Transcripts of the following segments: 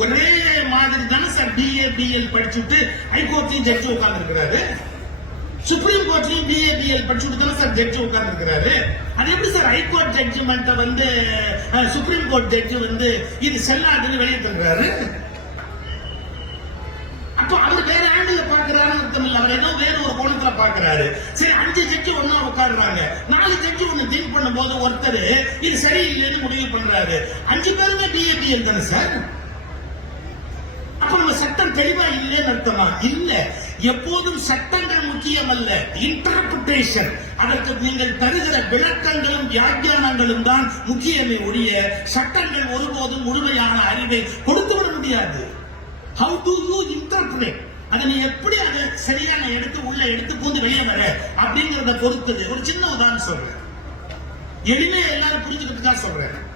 ஒரே மாதிரி தானே சார் பிஏ பிஎல் படிச்சுட்டு ஹைகோர்ட்லயும் ஜட்ஜி உட்கார்ந்து இருக்கிறாரு சுப்ரீம் கோர்ட்லயும் பிஏ பிஎல் படிச்சுட்டு தானே சார் ஜட்ஜி உட்கார்ந்து இருக்கிறாரு அது எப்படி சார் ஹைகோர்ட் ஜட்ஜ்மெண்ட்டை வந்து சுப்ரீம் கோர்ட் ஜட்ஜி வந்து இது செல்லாதுன்னு வெளியே தருகிறாரு அப்போ அவர் வேற ஆங்கிள் பாக்குறாருன்னு அர்த்தம் இல்ல. அவர் ஏதோ வேற ஒரு கோணத்துல பாக்குறாரு சரி அஞ்சு ஜட்ஜி ஒன்னா உட்காடுறாங்க நாலு ஜட்ஜி ஒண்ணு திங்க் பண்ணும்போது ஒருத்தர் இது சரியில்லைன்னு முடிவு பண்றாரு. அஞ்சு பேருமே பிஏபிஎல் தானே சார்? தெளிவா இல்லைன்னு அர்த்தமா? இல்ல. எப்போதும் சட்டங்கள் முக்கியம் அல்ல இன்டர்பிரேஷன் அதற்கு நீங்கள் தருகிற விளக்கங்களும் வியாக்கியானங்களும் தான் முக்கியமே ஒழிய சட்டங்கள் ஒருபோதும் முழுமையான அறிவை கொடுத்துவிட முடியாது. ஹவு டு யூ இன்டர்பிரேட் அதை நீ எப்படி அதை சரியான எடுத்து உள்ள எடுத்து பூந்து வெளியே வர அப்படிங்கறத பொறுத்தது. ஒரு சின்ன உதாரணம் சொல்றேன். எளிமையை எல்லாரும் புரிஞ்சுக்கிறதுக்காக சொல்றேன்.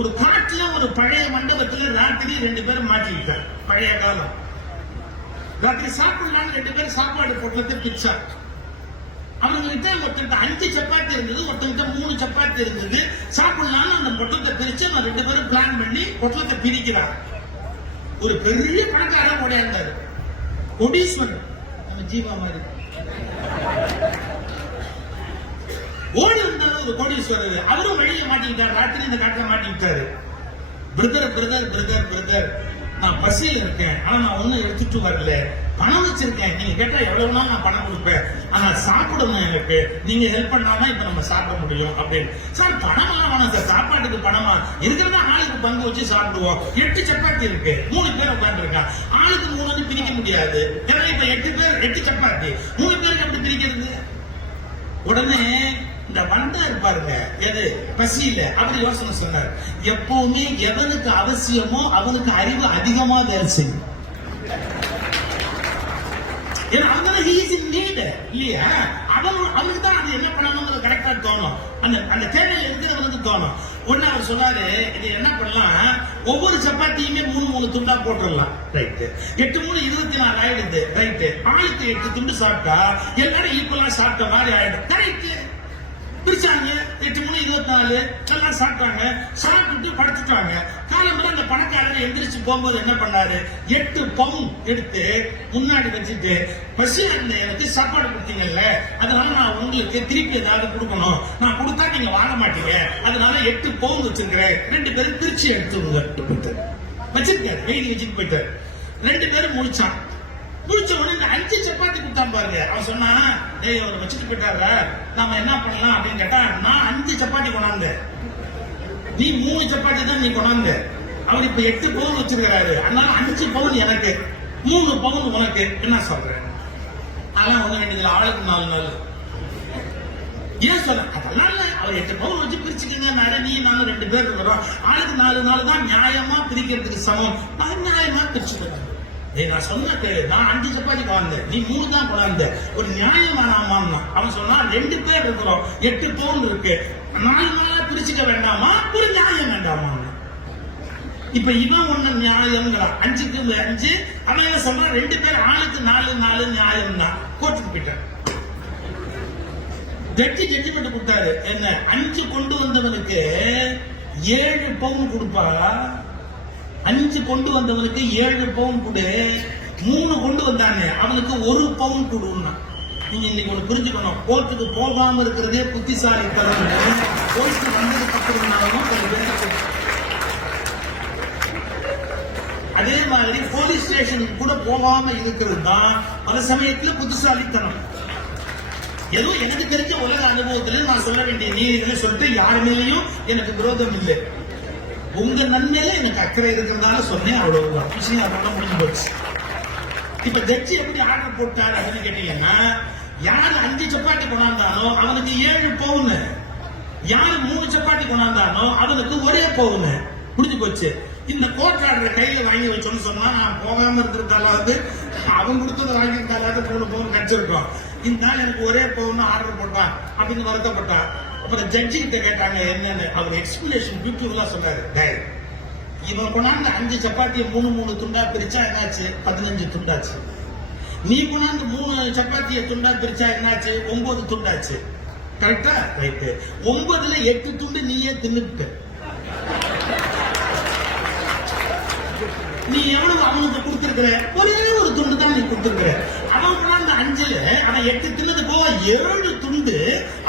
ஒரு காட்டுல ஒரு பழைய மண்டபத்துல ராத்திரி ரெண்டு பேரும் மாட்டிக்கிட்டார் பழைய காலம். ராத்திரி சாப்பிடலாம்னு ரெண்டு பேரும் சாப்பாடு போட்டது பிச்சா அவங்ககிட்ட ஒருத்தர்கிட்ட அஞ்சு சப்பாத்தி இருந்தது ஒருத்தர்கிட்ட மூணு சப்பாத்தி இருந்தது. சாப்பிடலாம்னு அந்த பொட்டத்தை பிரிச்சு அவன் ரெண்டு பேரும் பிளான் பண்ணி பொட்டத்தை பிரிக்கிறான் ஒரு பெரிய பணக்காரன் இருந்தாரு கோடீஸ்வரன். நம்ம ஜீவா மாதிரி. ஓடி வந்தது ஒரு கோடீஸ்வரர். அவரும் வெளியே மாட்டிக்கிட்டார். ராத்திரி இந்த காட்டுல மாட்டிக்கிட்டாரு. பிரதர் பிரதர் பிரதர் பிரதர் நான் பசியில் இருக்கேன். ஆனா நான் ஒண்ணும் எடுத்துட்டு வரல. பணம் வச்சிருக்கேன். நீங்க கேட்டா எவ்வளவுனா நான் பணம் கொடுப்பேன். ஆனா சாப்பிடணும் எனக்கு. நீங்க ஹெல்ப் பண்ணாதான் இப்ப நம்ம சாப்பிட முடியும் அப்படின்னு. சார் பணமா? வேணாம் சார். சாப்பாட்டுக்கு பணமா? இருக்கிறதா ஆளுக்கு பங்கு வச்சு சாப்பிடுவோம். எட்டு சப்பாத்தி இருக்கு. மூணு பேர் உட்கார்ந்து ஆளுக்கு மூணு பிரிக்க முடியாது. ஏன்னா இப்ப எட்டு பேர் எட்டு சப்பாத்தி. மூணு பேருக்கு எப்படி பிரிக்கிறது? உடனே இந்த வந்தார் பாருங்க எது? பசியில. அப்படி யோசனை சொன்னார். எப்பவுமே எவனுக்கு அவசியமோ அவனுக்கு அறிவு அதிகமா வேலை செய்யும். ஏன்னா அவன் ஹீஸ் இன் நீட் இல்லையா? அவன் அவனுக்கு தான் அது என்ன பண்ணணுங்கிறது கரெக்டா தோணும். அந்த அந்த தேவையில் இருக்கிறவனுக்கு தோணும். ஒன்னு அவர் சொன்னாரு இது என்ன பண்ணலாம்? ஒவ்வொரு சப்பாத்தியுமே மூணு மூணு துண்டா போட்டுடலாம். ரைட்டு எட்டு மூணு இருபத்தி நாலு ஆயிடுது. ரைட்டு ஆயிரத்தி எட்டு துண்டு சாப்பிட்டா எல்லாரும் ஈக்குவலா சாப்பிட்ட மாதிரி ஆயிடும். கரெக்ட் பிரிச்சாங்க. எட்டு மணி இருபத்தி நாலு எல்லாம் சாப்பிட்டாங்க. சாப்பிட்டு படுத்துட்டாங்க. காலம்பரம் அந்த பணக்காரர் எந்திரிச்சு போகும்போது என்ன பண்ணாரு? எட்டு பவுன் எடுத்து முன்னாடி வச்சுட்டு பசி இருந்த எனக்கு சாப்பாடு கொடுத்தீங்கல்ல? அதனால நான் உங்களுக்கு திருப்பி ஏதாவது கொடுக்கணும். நான் கொடுத்தா நீங்க வாங்க மாட்டீங்க. அதனால எட்டு பவுன் வச்சிருக்கிறேன். ரெண்டு பேரும் பிரிச்சு எடுத்து வச்சிருக்காரு. வெயிட் வச்சுட்டு போயிட்டாரு. ரெண்டு பேரும் முடிச்சான் குடிச்ச உடனே அஞ்சு சப்பாத்தி கொடுத்தான் பாருங்க. அவன் சொன்னான் டேய் அவர் வச்சுட்டு போயிட்டாரு நாம என்ன பண்ணலாம்? அப்படின்னு கேட்டா நான் அஞ்சு சப்பாத்தி கொண்டாந்து. நீ மூணு சப்பாத்தி தான் நீ கொண்டாந்து. அவர் இப்ப எட்டு பவுன் வச்சிருக்கிறாரு. அதனால அஞ்சு பவுன் எனக்கு. மூணு பவுன் உனக்கு. என்ன சொல்றேன் அதெல்லாம் ஒண்ணு வேண்டியதுல ஆளுக்கு நாலு நாள் ஏன் சொல்ல அதெல்லாம் இல்ல. அவர் எட்டு பவுன் வச்சு பிரிச்சுக்கங்க. நானே நீ நானும் ரெண்டு பேர் இருக்கிறோம். ஆளுக்கு நாலு நாள் தான் நியாயமா பிரிக்கிறதுக்கு சமம். நான் நியாயமா பிரிச்சுக்கிறேன் நான் சொன்ன கேளு. நான் அஞ்சு சப்பாத்தி கொண்டாந்தேன் நீ மூணு தான் கொண்டாந்த ஒரு நியாயம் வேணாமான்னா அவன் சொன்னா ரெண்டு பேர் இருக்கிறோம். எட்டு பவுன் இருக்கு. நாலு நாளா பிரிச்சுக்க வேண்டாமா? ஒரு நியாயம் வேண்டாமா இப்ப இவன் ஒண்ணு நியாயம்ங்கிறான் அஞ்சுக்கு அஞ்சு அவன் என்ன சொல்றான் ரெண்டு பேர் ஆளுக்கு நாலு நாலு நியாயம் தான் கோர்ட்டுக்கு போயிட்டான் ஜட்ஜி ஜட்ஜ்மெண்ட் கொடுத்தாரு. என்ன? அஞ்சு கொண்டு வந்தவனுக்கு ஏழு பவுன் கொடுப்பா? அஞ்சு கொண்டு வந்தவனுக்கு ஏழு பவுன் கொடு. மூணு கொண்டு வந்தானே அவனுக்கு ஒரு பவுன் கொடுன்னா. நீங்க இன்னைக்கு ஒண்ணு புரிஞ்சுக்கணும். கோர்ட்டுக்கு போகாம இருக்கிறதே புத்திசாலி தரம் கோர்ட்டுக்கு வந்ததுக்கு அப்புறம்னாலும் அதே மாதிரி போலீஸ் ஸ்டேஷனுக்கு கூட போகாம இருக்கிறது தான் பல சமயத்துல புத்திசாலித்தனம் ஏதோ எனக்கு தெரிஞ்ச உலக அனுபவத்துல நான் சொல்ல வேண்டிய நீதிகளை சொல்லிட்டு யார் மேலேயும் எனக்கு விரோதம் இல்லை. உங்க நன்மையில எனக்கு அக்கறை இருக்கிறதால சொன்னேன். அவ்வளவுதான் விஷயம் அதெல்லாம் முடிஞ்சு போச்சு. இப்ப ஜட்ஜி எப்படி ஆர்டர் போட்டாரு அப்படின்னு கேட்டீங்கன்னா யாரு அஞ்சு சப்பாத்தி கொண்டாந்தானோ அவனுக்கு ஏழு பவுன். யாரு மூணு சப்பாத்தி கொண்டாந்தானோ அவனுக்கு ஒரே பவுன். முடிஞ்சு போச்சு. இந்த கோர்ட் ஆர்டர் கையில வாங்கி வச்சோம்னு சொன்னா நான் போகாம இருந்திருந்தாலாவது அவன் கொடுத்ததை வாங்கியிருந்தாலாவது மூணு பவுன் கிடைச்சிருக்கோம். இந்த நாள் எனக்கு ஒரே பவுன் ஆர்டர் போட்டான் அப்படின்னு வருத்தப்பட்டான். அப்புறம் ஜட்ஜி கிட்ட கேட்டாங்க என்னன்னு? அவர் எக்ஸ்பிளேஷன் பியூட்டிஃபுல்லா சொன்னாரு டேய் இவன் கொண்டாந்து அஞ்சு சப்பாத்தியை மூணு மூணு துண்டா பிரிச்சா என்னாச்சு? பதினஞ்சு துண்டாச்சு. நீ கொண்டாந்து மூணு சப்பாத்தியை துண்டா பிரிச்சா என்னாச்சு? ஒன்பது துண்டாச்சு. கரெக்டா ரைட்டு ஒன்பதுல எட்டு துண்டு நீயே தின்னுட்ட. நீ எவ்வளவு அவனுக்கு கொடுத்திருக்கிற? ஒரே ஒரு துண்டு தான் நீ கொடுத்திருக்கிற. அவன் கொண்டாந்து அஞ்சுல அவன் எட்டு தின்னது போக ஏழு துண்டு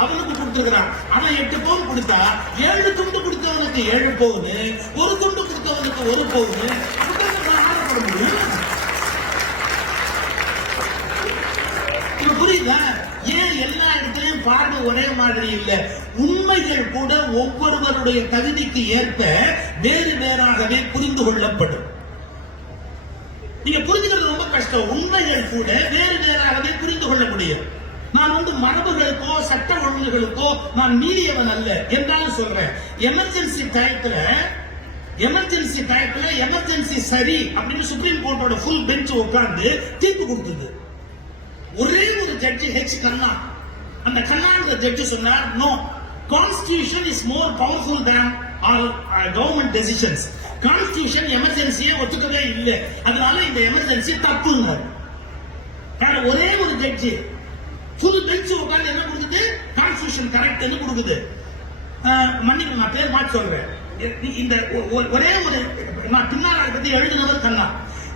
அவனுக்கு கொடுத்துருக்கிறான். ஆனா எட்டு பவுன் கொடுத்தா ஏழு துண்டு கொடுத்தவனுக்கு ஏழு பவுனு ஒரு துண்டு கொடுத்தவனுக்கு ஒரு பவுனு. ஆடப்பட முடியும். புரியுதா? ஏன் எல்லா இடத்துலயும் பார்வை ஒரே மாதிரி இல்ல? உண்மைகள் கூட ஒவ்வொருவருடைய தகுதிக்கு ஏற்ப வேறு வேறாகவே புரிந்து கொள்ளப்படும். நீங்க புரிஞ்சுக்கிறது ரொம்ப கஷ்டம். உண்மைகள் கூட வேறு வேறாகவே புரிந்து கொள்ள முடியும் நான் வந்து மரபுகளுக்கோ சட்ட ஒழுங்குகளுக்கோ நான் மீறியவன் அல்ல என்றாலும் சொல்றேன். எமர்ஜென்சி டயத்துல எமர்ஜென்சி டயத்துல எமர்ஜென்சி சரி அப்படின்னு சுப்ரீம் கோர்ட்டோட ஃபுல் பெஞ்ச் உட்கார்ந்து தீர்ப்பு கொடுத்தது. ஒரே ஒரு ஜட்ஜி ஹெச் கண்ணா அந்த கண்ணாங்கிற ஜட்ஜி சொன்னார் no constitution is more powerful than all government decisions constitution எமர்ஜென்சியை ஒத்துக்கவே இல்லை. அதனால இந்த எமர்ஜென்சி தப்புங்க ஒரே ஒரு ஜட்ஜி புது பெஞ்ச் உட்கார்ந்து என்ன கொடுக்குது? கரெக்ட் கரெக்ட்னு கொடுக்குது? மன்னிப்பு நான் பேர் மாற்றி சொல்றேன். இந்த ஒ- ஒ- ஒரே ஒரு நான் பின்னால் அதை பத்தி எழுதினவர் கண்ணா.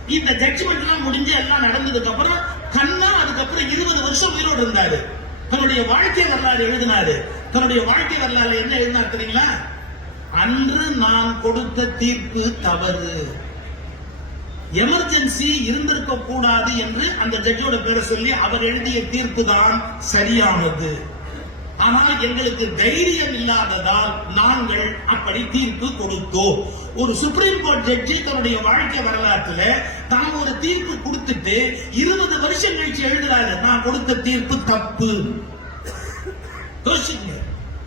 இந்த ஜட்ஜ்மெண்ட் எல்லாம் முடிஞ்சு எல்லாம் நடந்ததுக்கு அப்புறம் கண்ணா அதுக்கப்புறம் இருபது வருஷம் உயிரோடு இருந்தாரு. தன்னுடைய வாழ்க்கை வரலாறு எழுதினாரு. தன்னுடைய வாழ்க்கை வரலாறு என்ன எழுதினார் தெரியுங்களா? அன்று நான் கொடுத்த தீர்ப்பு தவறு. எமர்ஜென்சி இருந்திருக்க கூடாது என்று அந்த ஜட்ஜோட பேரை சொல்லி அவர் எழுதிய தீர்ப்பு தான் சரியானது. ஆனால் எங்களுக்கு தைரியம் இல்லாததால் நாங்கள் அப்படி தீர்ப்பு கொடுத்தோம். ஒரு சுப்ரீம் கோர்ட் ஜட்ஜி தன்னுடைய வாழ்க்கை வரலாற்றுல தான் ஒரு தீர்ப்பு கொடுத்துட்டு இருபது வருஷம் கழிச்சு எழுதுறாரு. நான் கொடுத்த தீர்ப்பு தப்பு. யோசிச்சுங்க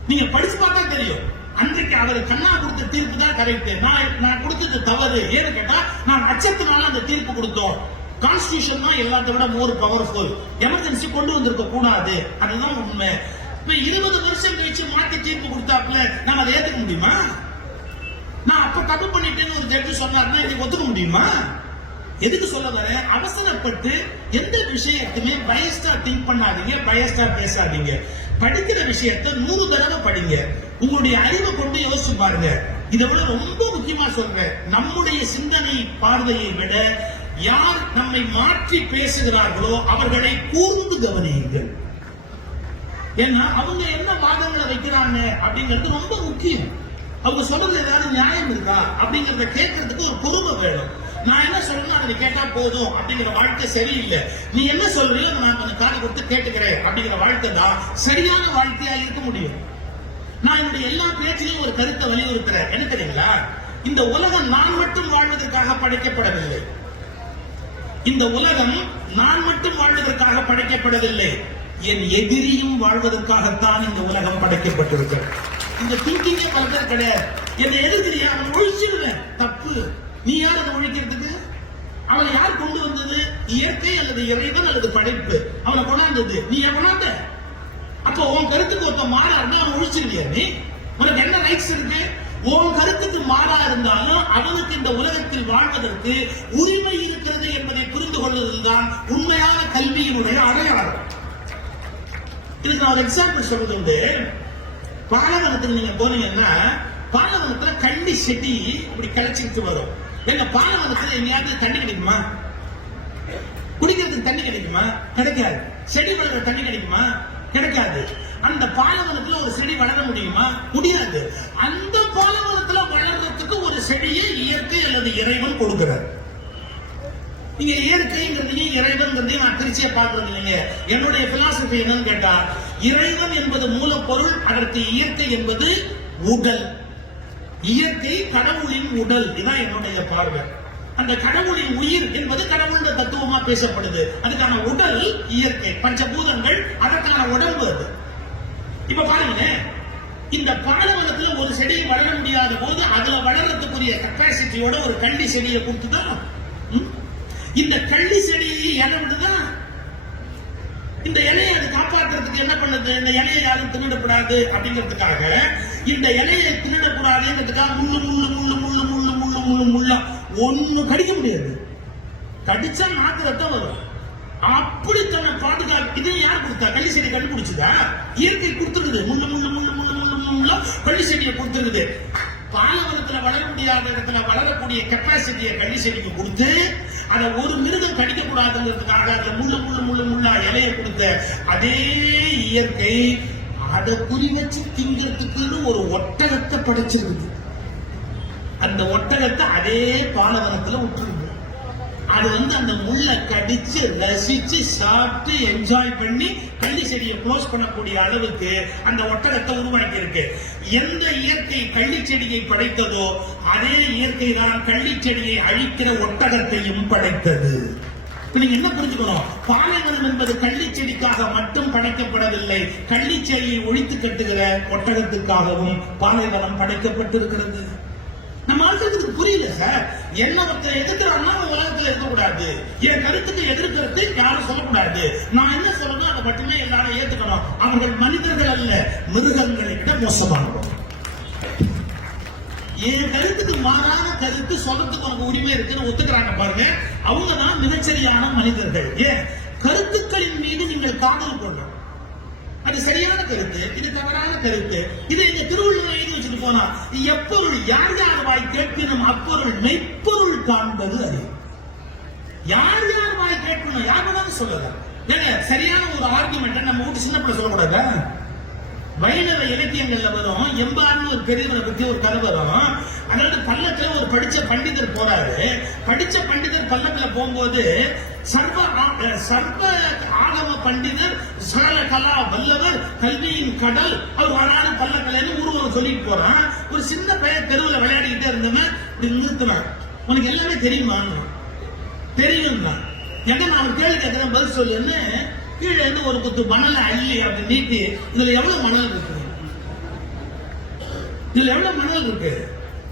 நீங்க படிச்சு பார்த்தா தெரியும். அன்றைக்கு அவர் கண்ணா கொடுத்த தீர்ப்பு தான் கரெக்ட் நான் நான் கொடுத்தது தவறு. ஏன்னு கேட்டா நான் அச்சத்தினால அந்த தீர்ப்பு கொடுத்தோம். கான்ஸ்டியூஷன் தான் எல்லாத்த விட மோர் பவர்ஃபுல் எமர்ஜென்சி கொண்டு வந்திருக்க கூடாது. அதுதான் உண்மை. இப்ப இருபது வருஷம் கழிச்சு மாத்தி தீர்ப்பு கொடுத்தாப்புல நம்ம அதை ஏத்துக்க முடியுமா? நான் அப்ப தப்பு பண்ணிட்டேன்னு ஒரு ஜட்ஜி சொன்னாருன்னா இதை ஒத்துக்க முடியுமா? எதுக்கு சொல்ல வரேன்? அவசரப்பட்டு எந்த விஷயத்தையுமே பயஸ்டா திங்க் பண்ணாதீங்க பயஸ்டா பேசாதீங்க. படிக்கிற விஷயத்த நூறு தடவை படிங்க. உங்களுடைய அறிவை கொண்டு யோசிச்சு பாருங்க. இதை விட ரொம்ப முக்கியமா சொல்றேன். நம்முடைய சிந்தனை பார்வையை விட யார் நம்மை மாற்றி பேசுகிறார்களோ அவர்களை கூர்ந்து கவனியுங்கள். ஏன்னா அவங்க என்ன வாதங்களை வைக்கிறாங்க அப்படிங்கிறது ரொம்ப முக்கியம். அவங்க சொல்றது ஏதாவது நியாயம் இருக்கா அப்படிங்கறத கேட்கறதுக்கு ஒரு பொறுமை வேணும். நான் என்ன சொல்றேன் அதை கேட்டா போதும் அப்படிங்கிற வாழ்க்கை சரியில்லை. நீ என்ன சொல்றியோ நான் கொஞ்சம் காது கொடுத்து கேட்டுக்கிறேன் அப்படிங்கிற வாழ்க்கை தான் சரியான வாழ்க்கையா இருக்க முடியும். நான் என்னுடைய எல்லா பேச்சிலையும் ஒரு கருத்தை வலியுறுத்துறேன். என்ன தெரியுங்களா? இந்த உலகம் நான் மட்டும் வாழ்வதற்காக படைக்கப்படவில்லை. இந்த உலகம் நான் மட்டும் வாழ்வதற்காக படைக்கப்படவில்லை. என் எதிரியும் வாழ்வதற்காகத்தான் இந்த உலகம் படைக்கப்பட்டிருக்கிறது. இந்த திங்கிங்கே பலதர் கிடையாது. என் எதிரியை அவன் ஒழிச்சிருவேன். தப்பு. நீ யார் அதை ஒழிக்கிறதுக்கு? அவனை யார் கொண்டு வந்தது? இயற்கை அல்லது இறைவன் அல்லது படைப்பு. அவனை கொண்டாந்தது. நீ என் கொண்டாந்த? அப்போ உன் கருத்துக்கு ஒருத்த மாறா இருந்தா அவன் ஒழிச்சிருவியா நீ? உனக்கு என்ன ரைட்ஸ் இருக்கு? உன் கருத்துக்கு மாறா இருந்தாலும் அவனுக்கு இந்த உலகத்தில் வாழ்வதற்கு உரிமை இருக்கிறது என்பதை புரிந்து கொள்வதுதான் உண்மையான கல்வியினுடைய அடையாளம். இதுக்கு நான் ஒரு எக்ஸாம்பிள் சொல்றது உண்டு. பாலவனத்துக்கு நீங்க போனீங்கன்னா பாலவனத்துல கண்டி செடி இப்படி களைச்சிட்டு வரும். எங்க பாலவனத்துல எங்கேயாவது தண்ணி கிடைக்குமா? குடிக்கிறதுக்கு தண்ணி கிடைக்குமா? கிடைக்காது. செடி வளர்கிற தண்ணி கிடைக்குமா? கிடைக்காது. அந்த பாலைவனத்துல ஒரு செடி வளர முடியுமா? முடியாது. அந்த பாலைவனத்துல வளர்றதுக்கு ஒரு செடியை இயற்கை அல்லது இறைவன் கொடுக்கிறார். நீங்க இயற்கைங்கிறதையும் இறைவன்கிறதையும் நான் திருச்சியா பார்க்கறது இல்லைங்க. என்னுடைய பிலாசபி என்னன்னு கேட்டா இறைவன் என்பது மூலப்பொருள் அதற்கு இயற்கை என்பது உடல். இயற்கை கடவுளின் உடல். இதான் என்னுடைய பார்வை. அந்த கடவுளின் உயிர் என்பது கடவுளுடைய தத்துவமா பேசப்படுது. அதுக்கான உடல் இயற்கை பஞ்சபூதங்கள் அதற்கான உடம்பு அது. இப்ப பாருங்க இந்த பாலைவனத்துல ஒரு செடி வளர முடியாத போது அதுல வளர்றதுக்குரிய கெப்பாசிட்டியோட ஒரு கள்ளி செடியை கொடுத்துதான். இந்த கள்ளி செடியை இடம் விட்டுதான் இந்த இலையை அது காப்பாற்றுறதுக்கு என்ன பண்ணுது? இந்த இலையை யாரும் திருடக்கூடாது அப்படிங்கிறதுக்காக இந்த இலையை திருடக்கூடாதுங்கிறதுக்காக முள்ளு முள்ளு முள்ளு முள்ளு முள்ளு முள்ளு முள்ளு முள்ளா ஒண்ணு கடிக்க முடியாது. கடிச்சா நாக்கு ரத்தம் வரும். அப்படி தன்னை பாதுகாப்பு இது யார் கொடுத்தா? கள்ளி செடி கண்டுபிடிச்சதா? இயற்கை கொடுத்துருது. முள்ளு முள்ளு முள்ளு முன்ன முன்ன கள்ளி செடியை கொடுத்துருது. பாலைவனத்துல வளர முடியாத இடத்துல வளரக்கூடிய கெப்பாசிட்டியை கள்ளி செடிக்கு கொடுத்து அதை ஒரு மிருகம் கடிக்க கூடாதுங்கிறதுக்காக அதுல முள்ளு முள்ளு முள்ள முள்ளா இலைய கொடுத்த அதே இயற்கை அதை குறி வச்சு திங்கிறதுக்குன்னு ஒரு ஒட்டகத்தை படைச்சிருக்குது. அந்த ஒட்டகத்தை அதே பாலவனத்துல விட்டுருக்கு அது வந்து அந்த முள்ளை கடிச்சு ரசிச்சு சாப்பிட்டு என்ஜாய் பண்ணி கள்ளி செடியை க்ளோஸ் பண்ணக்கூடிய அளவுக்கு அந்த ஒட்டகத்தை உருவாக்கி இருக்கு எந்த இயற்கை கள்ளி செடியை படைத்ததோ அதே இயற்கை தான் கள்ளி செடியை அழிக்கிற ஒட்டகத்தையும் படைத்தது. இப்ப நீங்க என்ன புரிஞ்சுக்கணும்? பாலைவனம் என்பது கள்ளி செடிக்காக மட்டும் படைக்கப்படவில்லை. கள்ளி செடியை ஒழித்து கட்டுகிற ஒட்டகத்துக்காகவும் பாலைவனம் படைக்கப்பட்டிருக்கிறது. நம்ம ஆட்களுக்கு புரியல சார்? என்ன ஒருத்தர் எதிர்க்கிறான்னா உலகத்துல இருக்கக்கூடாது? என் கருத்துக்கு எதிர்க்கிறது யாரும் சொல்லக்கூடாது. நான் என்ன சொல்லணும் அதை மட்டுமே எல்லாரும் ஏத்துக்கணும். அவர்கள் மனிதர்கள் அல்ல மிருகங்களை விட மோசமானவர்கள். என் கருத்துக்கு மாறான கருத்து சொல்றதுக்கு உனக்கு உரிமை இருக்குன்னு ஒத்துக்கிறாங்க பாருங்க. அவங்க தான் மிகச்சரியான மனிதர்கள். ஏன்? கருத்துக்களின் மீது நீங்கள் காதல் கொள்ளணும். அது சரியான கருத்து இது தவறான கருத்து. இதை இந்த திருவள்ளுவர் எழுதி வச்சுட்டு போனா எப்பொருள் யார் யார் வாய் கேட்பினும் அப்பொருள் மெய்ப்பொருள் காண்பது அது. யார் யார் வாய் கேட்கணும் யார் வேணாலும் சொல்லலாம் ஏங்க சரியான ஒரு ஆர்குமெண்ட் நம்ம வீட்டு சின்ன பிள்ளை சொல்லக்கூடாதா? வைணவ இலக்கியங்கள்ல வரும் எம்பாருன்னு ஒரு பெரியவரை பத்தி ஒரு கதை வரும். அதாவது பல்லத்துல ஒரு படிச்ச பண்டிதர் போறாரு. படிச்ச பண்டிதர் பல்லக்குல போகும்போது சர்வ சர்வ ஆகம பண்டிதர் சகல கலா வல்லவர் கல்வியின் கடல் அவர் வராது பல்லக்கலைன்னு உருவம் சொல்லிட்டு போறான். ஒரு சின்ன பையன் தெருவில் விளையாடிக்கிட்டே இருந்தவன் இப்படி நிறுத்துவேன். உனக்கு எல்லாமே தெரியுமா தெரியும் தான் என்ன நான் கேள்வி கேட்கிறேன் பதில் சொல்லுன்னு கீழே இருந்து ஒரு குத்து மணலை அள்ளி அப்படி நீட்டி இதுல எவ்வளவு மணல் இருக்கு? இதுல எவ்வளவு மணல் இருக்கு?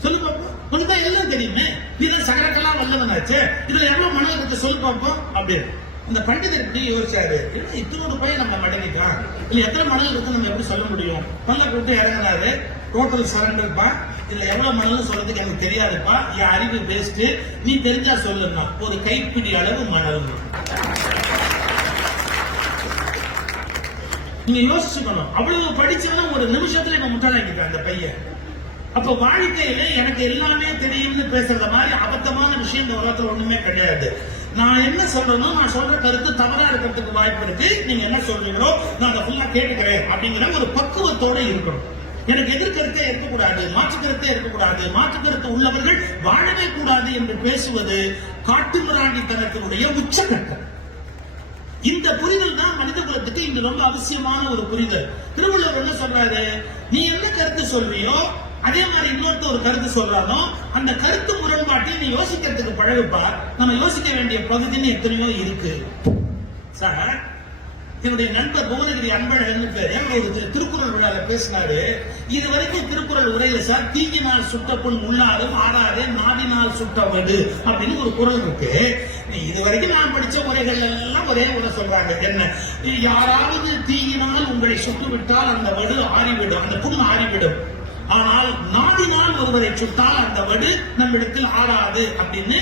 சொல்லு பாப்போம். உனக்கு தான் எல்லாம் தெரியுமே. நீதான் சகரக்கெல்லாம் வல்லவனாச்சு. இதுல எவ்வளவு மணல் இருக்கு சொல்லு பாப்போம். அப்படின்னு இந்த பண்டிதர் இப்படி யோசிச்சாரு. ஏன்னா இத்தனோட போய் நம்ம மடங்கிட்டான் இல்ல எத்தனை மணல் இருக்கு நம்ம எப்படி சொல்ல முடியும்? பல்ல கூட்டு இறங்குறாரு டோட்டல் சரண்டர்ப்பா இதுல எவ்வளவு மணல்னு சொல்றதுக்கு எனக்கு தெரியாதுப்பா. என் அறிவு பேஸ்ட் நீ தெரிஞ்சா சொல்லுன்னா ஒரு கைப்பிடி அளவு மணல். நீங்க யோசிச்சுக்கணும். அவ்வளவு படிச்சவன ஒரு நிமிஷத்துல இவன் முட்டாளாக்கிட்டான் அந்த பையன். அப்ப வாழ்க்கையில எனக்கு எல்லாமே தெரியும்னு பேசுறத மாதிரி அபத்தமான விஷயம் இந்த உலகத்துல ஒண்ணுமே கிடையாது. நான் என்ன சொல்றேனோ நான் சொல்ற கருத்து தவறா இருக்கிறதுக்கு வாய்ப்பு இருக்கு. நீங்க என்ன சொல்றீங்களோ நான் அதை ஃபுல்லா கேட்டுக்கிறேன் அப்படிங்கிற ஒரு பக்குவத்தோட இருக்கணும். எனக்கு எதிர்கருத்தே இருக்கக்கூடாது மாற்று கருத்தே இருக்கக்கூடாது. மாற்று கருத்து உள்ளவர்கள் வாழவே கூடாது என்று பேசுவது காட்டு காட்டுமிராண்டித்தனத்தினுடைய உச்சகட்டம். இந்த புரிதல் தான் மனித குலத்துக்கு இன்று ரொம்ப அவசியமான ஒரு புரிதல். திருவள்ளுவர் என்ன சொல்றாரு? நீ என்ன கருத்து சொல்றியோ அதே மாதிரி இன்னொருத்த ஒரு கருத்து சொல்றானோ அந்த கருத்து முரண்பாட்டை நீ யோசிக்கிறதுக்கு பழகுப்பா. நம்ம யோசிக்க வேண்டிய பகுதின்னு எத்தனையோ இருக்கு. சார் என்னுடைய நண்பர் புவனகிரி அன்பழகன் பேர் ஒரு திருக்குறள் விழால பேசினாரு. இது வரைக்கும் திருக்குறள் உரையில சார் தீங்கினால் சுட்ட புண் உள்ளாலும் ஆறாதே நாடினால் சுட்ட வடு அப்படின்னு ஒரு குரல் இருக்கு. இது வரைக்கும் நான் படிச்ச உரைகள் எல்லாம் ஒரே உரை சொல்றாங்க. என்ன? யாராவது தீயினால் உங்களை சுட்டு விட்டால் அந்த வடு ஆறிவிடும் அந்த புண் ஆறிவிடும். ஆனால் நாடினால் ஒருவரை சுட்டால் அந்த வடு நம்மிடத்தில் ஆடாது அப்படின்னு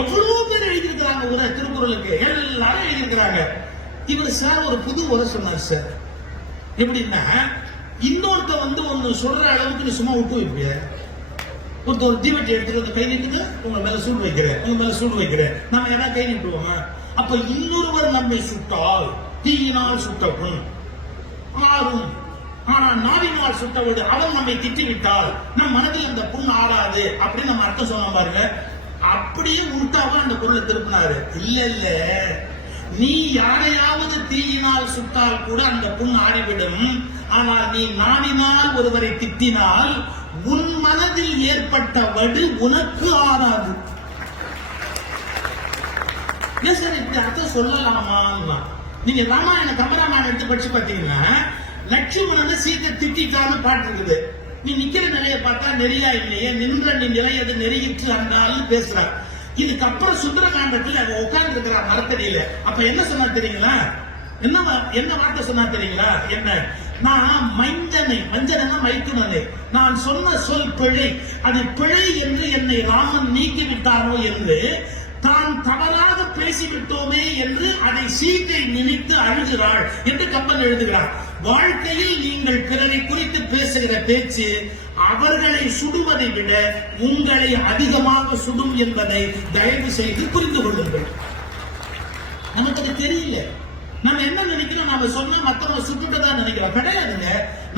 எவ்வளவு பேர் எழுதியிருக்கிறாங்க கூட திருக்குறளுக்கு. எல்லாரும் எழுதியிருக்கிறாங்க. இவர் சார் ஒரு புது உரை சொன்னார் சார். எப்படின்னா இன்னொருத்த வந்து ஒண்ணு சொல்ற அளவுக்கு நீ சும்மா விட்டு வைப்பிய ஒருத்தர் ஒரு தீவட்டி எடுத்துட்டு வந்து கை நீட்டுங்க உங்க மேல சூடு வைக்கிறேன் உங்க மேல சூடு வைக்கிறேன். நம்ம ஏதாவது கை நீட்டுவோமா? அப்ப இன்னொருவர் நம்மை சுட்டால் தீயினால் சுட்ட ஆறும் ஆனா நாவினால் சுட்டவோடு அவன் நம்மை திட்டிவிட்டால் நம் மனதில் அந்த புண் ஆறாது அப்படின்னு நம்ம அர்த்தம் சொன்ன பாருங்க. அப்படியே உள்டாவா அந்த பொருளை திருப்பினாரு. இல்ல இல்ல. நீ யாரையாவது தீயினால் சுட்டால் கூட அந்த புண் ஆறிவிடும். ஆனால் நீ நாவினால் ஒருவரை திட்டினால் உன் மனதில் ஏற்பட்ட வடு உனக்கு ஆறாது. சார் இப்படி அர்த்தம் சொல்லலாமா நீங்க ராமாயண கம்பராமாயணம் எடுத்து படிச்சு பாத்தீங்கன்னா லட்சுமணனை சீத்தை திட்டான்னு பாட்டு இருக்குது நீ நிக்கிற நிலையை பார்த்தா நெறியா இல்லையே நின்ற நீ நிலையது நெறியிற்று அந்தாலும் பேசுறார். இதுக்கப்புறம் சுந்தரகாண்டத்துல அவன் உட்கார்ந்து இருக்கிற மரத்தடியில. அப்ப என்ன சொன்னா தெரியுங்களா? என்ன என்ன வார்த்தை சொன்னா தெரியுங்களா? என்ன? நான் மைந்தனை மஞ்சனா மைத்துனனை. நான் சொன்ன சொல் பிழை. அது பிழை என்று என்னை ராமன் நீக்கி விட்டாரோ என்று தான் தவறாக பேசிவிட்டோமே என்று அதை சீத்தை நினைத்து அழுகிறாள் என்று கப்பல் எழுதுகிறார் வாழ்க்கையில் நீங்கள் பிறரை குறித்து பேசுகிற பேச்சு அவர்களை சுடுவதை விட உங்களை அதிகமாக சுடும் என்பதை தயவு செய்து புரிந்து கொள்ளுங்கள். நமக்கு அது தெரியல. நம்ம என்ன நினைக்கிறோம்? நாம சொன்னா மத்தவங்க சுட்டுட்டு தான் நினைக்கிறோம். கிடையாதுங்க.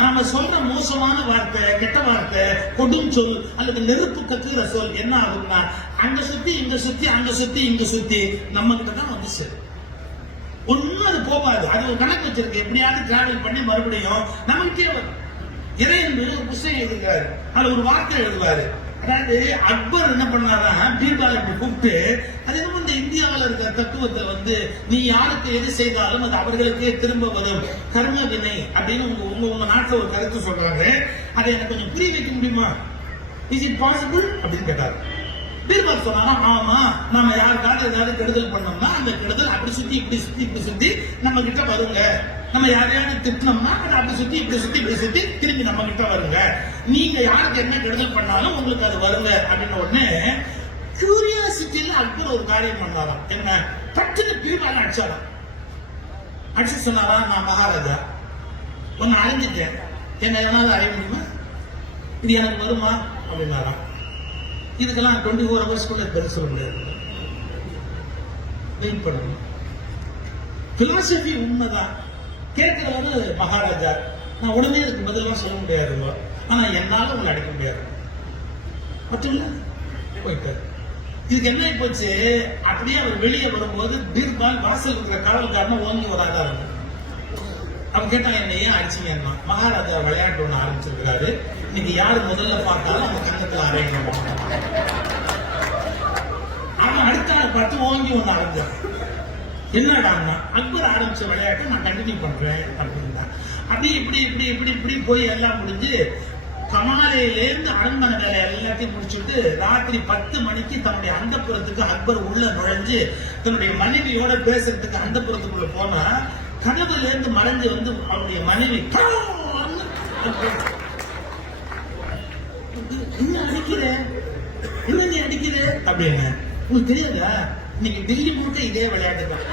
நாம சொல்ற மோசமான வார்த்தை கெட்ட வார்த்தை கொடும் சொல் அல்லது நெருப்பு கத்துகிற சொல் என்ன ஆகும்னா அங்க சுத்தி இங்க சுத்தி அங்க சுத்தி இங்க சுத்தி நம்ம கிட்ட தான் வந்து சேரும். ஒன்றும் அது போகாது அது ஒரு கணக்கு வச்சிருக்கு. எப்படியாவது டிராவல் பண்ணி மறுபடியும் நமக்கே வரும் இறையன்பு ஒரு புஸ்தகம் எழுதுகிறாரு. அது ஒரு வார்த்தை எழுதுவாரு. அதாவது அக்பர் என்ன பண்ணாரா பீர்பால் இப்படி கூப்பிட்டு அது என்னமோ இந்த இந்தியாவில் இருக்கிற தத்துவத்தை வந்து நீ யாருக்கு எது செய்தாலும் அது அவர்களுக்கே திரும்ப வரும். கர்ம வினை அப்படின்னு உங்க உங்க உங்க நாட்டில் ஒரு கருத்து சொல்றாரு. அதை எனக்கு கொஞ்சம் புரிய வைக்க முடியுமா? இஸ் இட் பாசிபிள் அப்படின்னு கேட்டாரு. பீர்பால் சொன்னாரா ஆமா நம்ம யாருக்காவது ஏதாவது கெடுதல் பண்ணோம்னா அந்த கெடுதல் அப்படி சுத்தி இப்படி சுத்தி இப்படி சுத்தி நம்ம கிட்ட வருங்க. நம்ம யாரையாவது திட்டினோம்னா அது அப்படி சுத்தி இப்படி சுத்தி இப்படி சுத்தி திரும்பி நம்ம கிட்ட வருங்க. நீங்க யாருக்கு என்ன கெடுதல் பண்ணாலும் உங்களுக்கு அது வருங்க அப்படின்னு உடனே கியூரியாசிட்டியில அக்பர் ஒரு காரியம் பண்ணாராம். என்ன? பட்டுன்னு பீர்பால் அடிச்சாராம். அடிச்சு சொன்னாரா? நான் மகாராஜா. ஒன்னு அறிஞ்சிட்டேன் என்ன என்னால அறிய முடியுமா? இது எனக்கு வருமா? அப்படின்னாராம். இதுக்கெல்லாம் டுவெண்ட்டி ஃபோர் ஹவர்ஸ்க்குள்ள பதில் சொல்ல முடியாது. வெயிட் பண்ணணும் பிலாசபி உண்மைதான். கேட்கிறவரு மகாராஜா நான் உடனே இதுக்கு பதிலாம் சொல்ல முடியாது ஆனா என்னால உங்களை அடிக்க முடியாது. மட்டும் இல்ல போயிட்டாரு. இதுக்கு என்ன போச்சு? அப்படியே அவர் வெளியே வரும்போது பீர்பால் வாசல் இருக்கிற காவல்காரனை ஓங்கி வராத இருக்கும் அவன் கேட்டாங்க என்ன ஏன் அடிச்சீங்கன்னா மகாராஜா விளையாட்டு ஒன்று ஆரம்பிச்சிருக்கிறாரு. இன்னைக்கு யாரு முதல்ல பார்த்தாலும் அந்த கண்ணத்துல அரையணும். அவன் அடுத்த ஆள் பார்த்து ஓங்கி ஒண்ணு அரைஞ்சான் என்னடான்னா அக்பர் ஆரம்பிச்ச விளையாட்டை நான் கண்டினியூ பண்றேன் அப்படின்னா. அப்படி இப்படி இப்படி இப்படி இப்படி போய் எல்லாம் முடிஞ்சு கமாலையிலேருந்து அரண்மனை வேலை எல்லாத்தையும் முடிச்சுட்டு ராத்திரி பத்து மணிக்கு தன்னுடைய அந்தப்புறத்துக்கு அக்பர் உள்ள நுழைஞ்சு தன்னுடைய மனைவியோட பேசுறதுக்கு அந்தப்புறத்துக்குள்ள போனா கனவுல இருந்து மறைஞ்சு வந்து அவருடைய மனைவி அடிக்கிற என்ன நீ அடிக்கிற அப்படின்னு. உங்களுக்கு தெரியாதா? இன்னைக்கு டெல்லி போட்டு இதே விளையாட்டு தான்.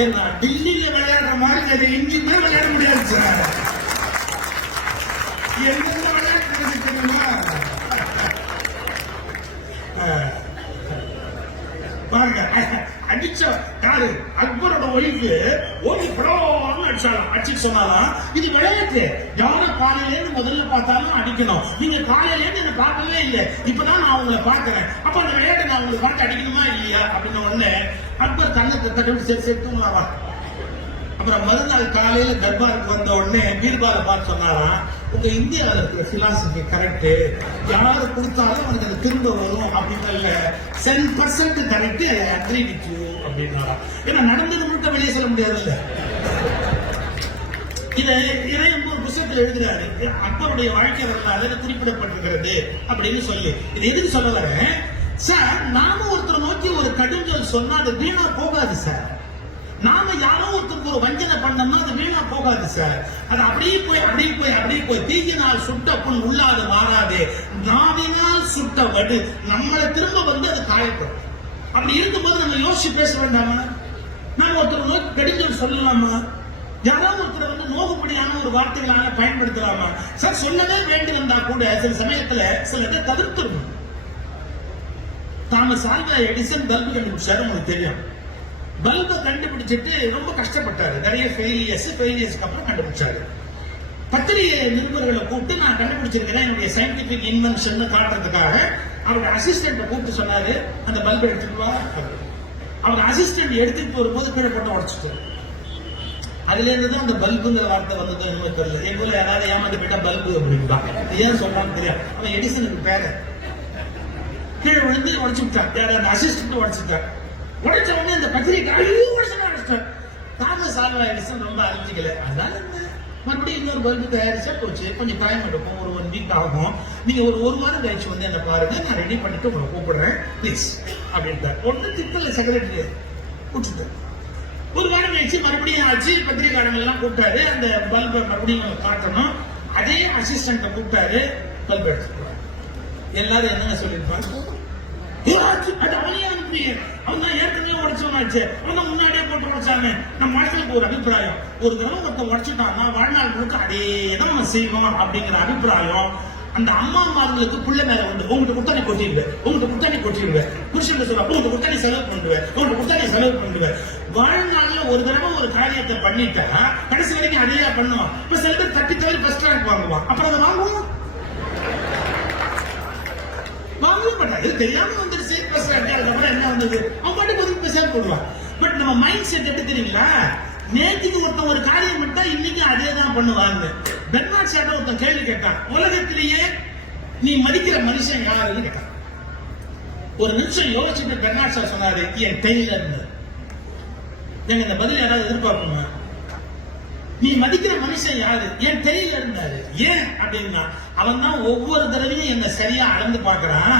ஏன்னா டெல்லியில விளையாடுற மாதிரி அதை எங்கேயுமே விளையாட முடியாது சார். எந்தெந்த விளையாட்டு தெரியுமா? பாருங்க. அடிச்ச காரு அக்பரோட ஒய்ஃபு ஓடி படம் அடிச்சாலும் அடிச்சுட்டு சொன்னாலாம் இது விளையாட்டு. யாரும் காலையிலேருந்து முதல்ல பார்த்தாலும் அடிக்கணும். நீங்க காலையிலேருந்து என்ன பார்க்கவே இல்லை. இப்பதான் நான் உங்களை பார்க்கிறேன். அப்ப அந்த விளையாட்டு நான் உங்களுக்கு பார்த்து அடிக்கணுமா இல்லையா? அப்படின்னு உடனே அக்பர் தன்னை தட்டி சரி சரி அப்புறம் மறுநாள் காலையில தர்பாருக்கு வந்த உடனே பீர்பால பார்த்து சொன்னாராம் உங்க இந்தியாவில் இருக்கிற பிலாசபி கரெக்ட் யாரு கொடுத்தாலும் அவனுக்கு அது திரும்ப வரும் அப்படின்னு cent percent correct agree with you அப்படின்னாராம் ஏன்னா நடந்தது மட்டும் வெளியே சொல்ல முடியாதுல்ல. இதை இறையன்பு ஒரு புத்தகத்தில் எழுதுறாரு. அக்பருடைய வாழ்க்கை வரலாறு குறிப்பிடப்பட்டிருக்கிறது அப்படின்னு சொல்லி. இது எதுக்கு சொல்ல வரேன்? சார் நாம ஒருத்தர் நோக்கி ஒரு கடுஞ்சொல் சொன்னா அது வீணா போகாது சார். நாம யாரோ ஒருத்தருக்கு ஒரு வஞ்சனை பண்ணோம்னா அது வீணா போகாது சார். அது அப்படியே போய் அப்படியே போய் அப்படியே போய் தீயினால் சுட்ட புண் உள்ளாது மாறாது. நாவினால் சுட்ட வடு. நம்மளை திரும்ப வந்து அது காயப்படும். அப்படி இருக்கும்போது நம்ம யோசிச்சு பேச வேண்டாமா? நாம ஒருத்தர் நோக்கி கடிஞ்சல் சொல்லலாமா? யாராவது ஒருத்தர் வந்து நோகும்படியான ஒரு வார்த்தைகளான பயன்படுத்தலாமா? சார் சொல்லவே வேண்டியிருந்தா கூட சில சமயத்துல சிலதை தவிர்த்துடணும் தாமஸ் ஆல்வா எடிசன் பல்பு கண்டுபிடிச்சாரு உங்களுக்கு தெரியும். பல்பை கண்டுபிடிச்சிட்டு ரொம்ப கஷ்டப்பட்டாரு. நிறைய ஃபெயிலியர்ஸ் ஃபெயிலியர்ஸ்க்கு அப்புறம் கண்டுபிடிச்சாரு. பத்திரிகை நிருபர்களை கூப்பிட்டு நான் கண்டுபிடிச்சிருக்கிறேன் என்னுடைய சயின்டிபிக் இன்வென்ஷன் காட்டுறதுக்காக. அவருடைய அசிஸ்டன்ட்டை கூப்பிட்டு சொன்னாரு அந்த பல்பை எடுத்துட்டு வா அவர் அசிஸ்டன்ட் எடுத்துட்டு போகும்போது கீழே போட்டு உடச்சிட்டாரு. அதுல இருந்து தான் அந்த பல்புங்கிற வார்த்தை வந்தது என்னமோ தெரியல. எங்க ஊர்ல யாராவது ஏமாந்து போயிட்டா பல்பு அப்படின்பா ஏன் சொல்றான்னு தெரியாது. அவன் எடிசனுக்கு பேரு. கீழே விழுந்து உடச்சு விட்டான் யார் அந்த அசிஸ்டன்ட் உடச்சுட்டான் உடைச்ச உடனே அந்த பத்திரிக்கை ஐயோ உடச்சு உடச்சிட்டான் தாமஸ் ஆல்வா எடிசன் ரொம்ப அறிஞ்சிக்கல. அதனால மறுபடியும் இன்னொரு பல்பு தயாரிச்சா போச்சு. கொஞ்சம் டைம் எடுக்கும் ஒரு ஒன் வீக் ஆகும். நீங்க ஒரு ஒரு வாரம் கழிச்சு வந்து என்ன பாருங்க. நான் ரெடி பண்ணிட்டு உங்களை கூப்பிடுறேன். ப்ளீஸ் அப்படின்ட்டார். ஒண்ணு திட்டல செக்ரட்டரி கூப்பிட்டு ஒரு வாரம் கழிச்சு மறுபடியும் ஆச்சு பத்திரிகையாளர்கள் எல்லாம் கூப்பிட்டாரு. அந்த பல்பை மறுபடியும் காட்டணும் அதே அசிஸ்டன்ட கூப்பிட்டாரு. பல்ப் எடுத்துட்டு எல்லாரும் என்னங்க சொல்லியிருப்பாங்க "ஏ, அது அவனையே அனுப்பிய அவன் தான் ஏற்கனவே உடைச்சவனாச்சு அவன் தான் முன்னாடியே போட்டு உடைச்சாங்க நம்ம மனசுக்கு ஒரு அபிப்பிராயம். ஒரு தடவை ஒருத்தன் உடைச்சிட்டான்னா வாழ்நாள் முழுக்க அதே தான் நம்ம செய்வோம் அப்படிங்கிற அபிப்பிராயம். அந்த அம்மாமார்களுக்கு பிள்ளை மேல வந்து உங்களுக்கு குத்தாணி கொட்டிடுவேன் உங்களுக்கு குத்தாணி கொட்டிடுவேன் புருஷன் சொல்லுவா உங்களுக்கு குத்தனை செலவு பண்ணுவேன் உங்களுக்கு குத்தாணி செலவு பண்ணுவேன் வாழ்நாள்ல ஒரு தடவை ஒரு காரியத்தை பண்ணிட்டா கடைசி வரைக்கும் அதையா பண்ணுவான். இப்ப சில பேர் தட்டி தவிர ஃபர்ஸ்ட் ரேங்க் வாங்குவான். அப்புறம் அதை வாங்குவோம்? வாங்கவே மாட்டான். இது தெரியாம வந்துருச்சு. ஃபர்ஸ்ட் ரேங்க் அதுக்கப்புறம் என்ன வந்தது? அவன் பாட்டுக்கு ஒதுக்கி பேசாம போடுவான். பட் நம்ம மைண்ட் செட் எப்படி தெரியுங்களா நேற்றுக்கு ஒருத்தன் ஒரு காரியம் பண்ணிட்டா இன்னைக்கு அதே தான் பண்ணுவாங்க. பெர்னாட் ஷாட்ட ஒருத்தன் கேள்வி கேட்டான் உலகத்திலேயே நீ மதிக்கிற மனுஷன் யாருன்னு கேட்டான். ஒரு நிமிஷம் யோசிச்சுட்டு பெர்னாட் ஷா சொன்னாரு என் டெய்லர் எங்க இந்த பதில் யாராவது எதிர்பார்ப்போமா நீ மதிக்கிற மனுஷன் யாரு? என் டெய்லர் இருந்தாரு ஏன்? அப்படின்னா அவன் தான் ஒவ்வொரு தடவையும் என்ன சரியா அளந்து பாக்குறான்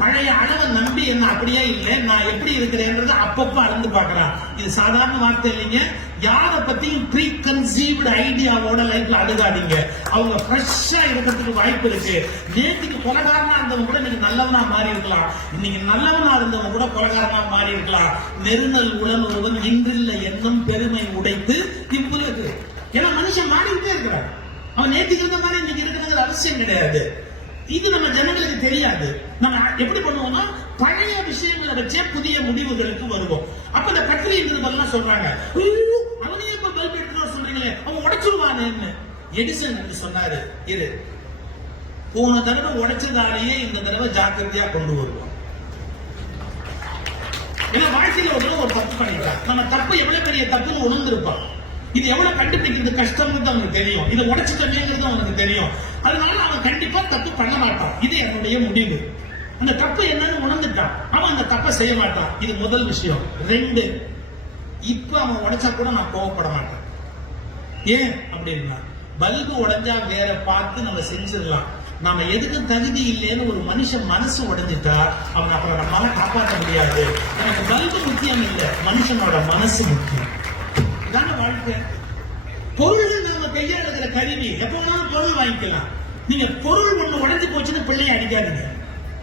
பழைய அளவை நம்பி என்ன அப்படியே இல்லை நான் எப்படி இருக்கிறேன்றத அப்பப்போ அளந்து பார்க்கறான் இது சாதாரண வார்த்தை இல்லைங்க. யாரை பத்தியும் ப்ரீ கன்சீவ்டு ஐடியாவோட லைஃப்ல அழுகாதீங்க அவங்க ஃப்ரெஷ்ஷா இருக்கிறதுக்கு வாய்ப்பு இருக்கு. நேற்றுக்கு கொலகாரனா இருந்தவங்க கூட இன்னைக்கு நல்லவனா மாறி இருக்கலாம். இன்னைக்கு நல்லவனா இருந்தவங்க கூட கொலகாரனா மாறி இருக்கலாம். நெருநல் உடல் ஒருவன் இன்றில்ல எண்ணம் பெருமை உடைத்து இவ்வுலகு ஏன்னா மனுஷன் மாறிக்கிட்டே இருக்கிறான். அவன் நேற்றுக்கு இருந்த மாதிரி இன்னைக்கு இருக்கிறது அவசியம் கிடையாது. இது நம்ம ஜனங்களுக்கு தெரியாது. நம்ம எப்படி பண்ணுவோம்னா பழைய விஷயங்களை வச்சே புதிய முடிவுகளுக்கு வருவோம். அப்ப இந்த கத்திரி எல்லாம் சொல்றாங்க அவனே இப்ப பல்ப் எடுத்துட்டு சொல்றீங்களே அவன் உடைச்சிருவானு எடிசன் என்று சொன்னாரு இரு போன தடவை உடைச்சதாலேயே இந்த தடவை ஜாக்கிரதையா கொண்டு வருவோம். ஏன்னா வாழ்க்கையில ஒரு ஒரு தப்பு பண்ணிட்டான் நம்ம தப்பு எவ்வளவு பெரிய தப்புன்னு உணர்ந்திருப்பான். இது எவ்வளவு கண்டுபிடிக்கிறது கஷ்டம்னு அவனுக்கு தெரியும். இதை உடைச்சிட்டமேங்கிறது அவனுக்கு தெரியும். அதனால அவன் கண்டிப்பா தப்பு பண்ண மாட்டான் இது என்னுடைய முடிவு. அந்த தப்பு என்னன்னு உணர்ந்துட்டான். அவன் அந்த தப்பை செய்ய மாட்டான். இது முதல் விஷயம். ரெண்டு இப்ப அவன் உடைச்சா கூட நான் கோவப்பட மாட்டேன். ஏன் அப்படின்னா பல்பு உடைஞ்சா வேற பார்த்து நம்ம செஞ்சிடலாம். நாம எதுக்கு தகுதி இல்லைன்னு ஒரு மனுஷன் மனசு உடைஞ்சிட்டா அவன் அப்புறம் நம்மளால காப்பாற்ற முடியாது. எனக்கு பல்பு முக்கியம் இல்லை. மனுஷனோட மனசு முக்கியம். இதான வாழ்க்கை. பொருள்கள் கருவி. எப்ப வேணாலும் பொருள் வாங்கிக்கலாம். நீங்க பொருள் ஒண்ணு உடஞ்சு போச்சுன்னு பிள்ளைய அடிக்காதீங்க.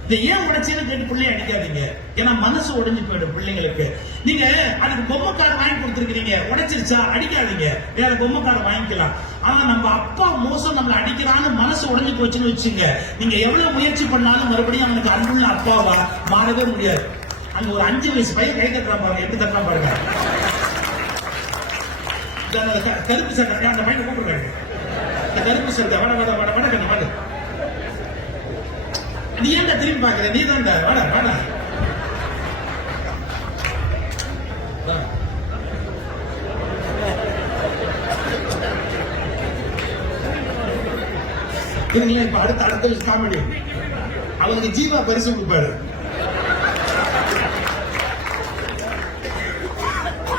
இதை ஏன் உடைச்சேன்னு கேட்டு பிள்ளைய அடிக்காதீங்க. ஏன்னா மனசு உடைஞ்சு போயிடும் பிள்ளைங்களுக்கு. நீங்க அதுக்கு பொம்மை கார் வாங்கி கொடுத்துருக்கீங்க உடைச்சிருச்சா? அடிக்காதீங்க. வேற பொம்மை கார் வாங்கிக்கலாம். ஆனா நம்ம அப்பா மோசம் நம்மளை அடிக்கிறான்னு மனசு உடஞ்சு போச்சுன்னு வச்சுங்க நீங்க எவ்வளவு முயற்சி பண்ணாலும் மறுபடியும் அவனுக்கு அன்புள்ள அப்பாவா மாறவே முடியாது. அங்க ஒரு அஞ்சு வயசு பையன் கை தட்டுறான் பாருங்க. எப்படி தட்டுறான் பாருங்க. கருப்பு சட்டை. அந்த பையனை கூப்பிடுறாங்க. கருப்பு சட்டை வட வட வட வட கண்ணு வட. நீ ஏன்டா திரும்பி பாக்குற நீ தான்டா வட வட. வா. இப்ப அடுத்த அடுத்த காமெடி அவனுக்கு ஜீவா பரிசு கொடுப்பாரு.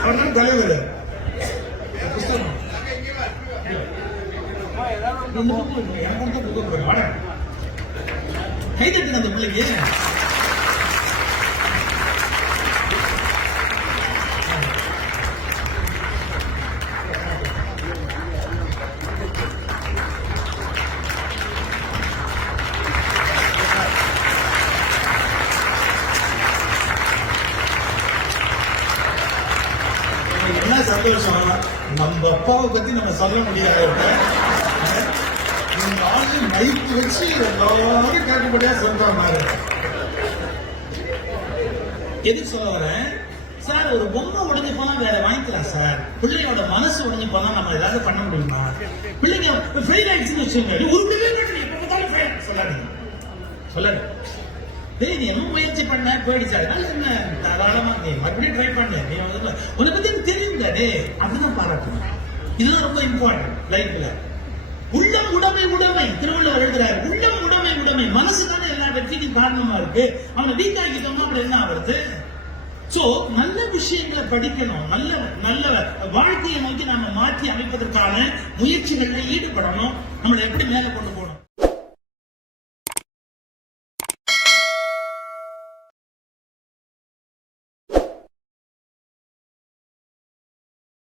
அவர் தலைவர். தட்டுங்க அந்த பிள்ளைக்கு எனக்கு என்ன சந்தோஷம்? நம்ம அப்பாவை பத்தி நம்ம சொல்ல முடியாது. வச்சு எல்லாரும் கட்டுப்படியா சொல்றாங்க எதுக்கு சொல்ல வரேன்? சார் ஒரு பொம்மை உடஞ்சு போனா வேற வாங்கிக்கலாம் சார். பிள்ளையோட மனசு உடஞ்சு போனா நம்ம ஏதாவது பண்ண முடியுமா? பிள்ளைங்க ஃபெயில் ஆயிடுச்சுன்னு வச்சுக்கோங்க. நீ மாட்டேன் எப்ப பார்த்தாலும் சொல்லாதீங்க. சொல்லாது டேய் நீ என்ன முயற்சி பண்ண? போயிடுச்சு அதனால என்ன தாராளமா நீ மறுபடியும் ட்ரை பண்ணு. நீ வந்து பத்தி எனக்கு தெரியுங்க டேய். அதுதான் பாராட்டணும் இதுதான் ரொம்ப இம்பார்ட்டன்ட் லைஃப்ல உள்ளம் உடைமை உடைமை. திருவள்ளுவர் எழுதுறாரு உள்ளம் உடைமை உடைமை. மனசு தானே எல்லா வெற்றிக்கும் காரணமா இருக்கு? அவனை வீக் ஆக்கிட்டோம்னா அப்புறம் என்ன ஆகுறது? சோ நல்ல விஷயங்களை படிக்கணும். நல்ல நல்ல வாழ்க்கையை நோக்கி நாம மாற்றி அமைப்பதற்கான முயற்சிகள்ல ஈடுபடணும். நம்மளை எப்படி மேல கொண்டு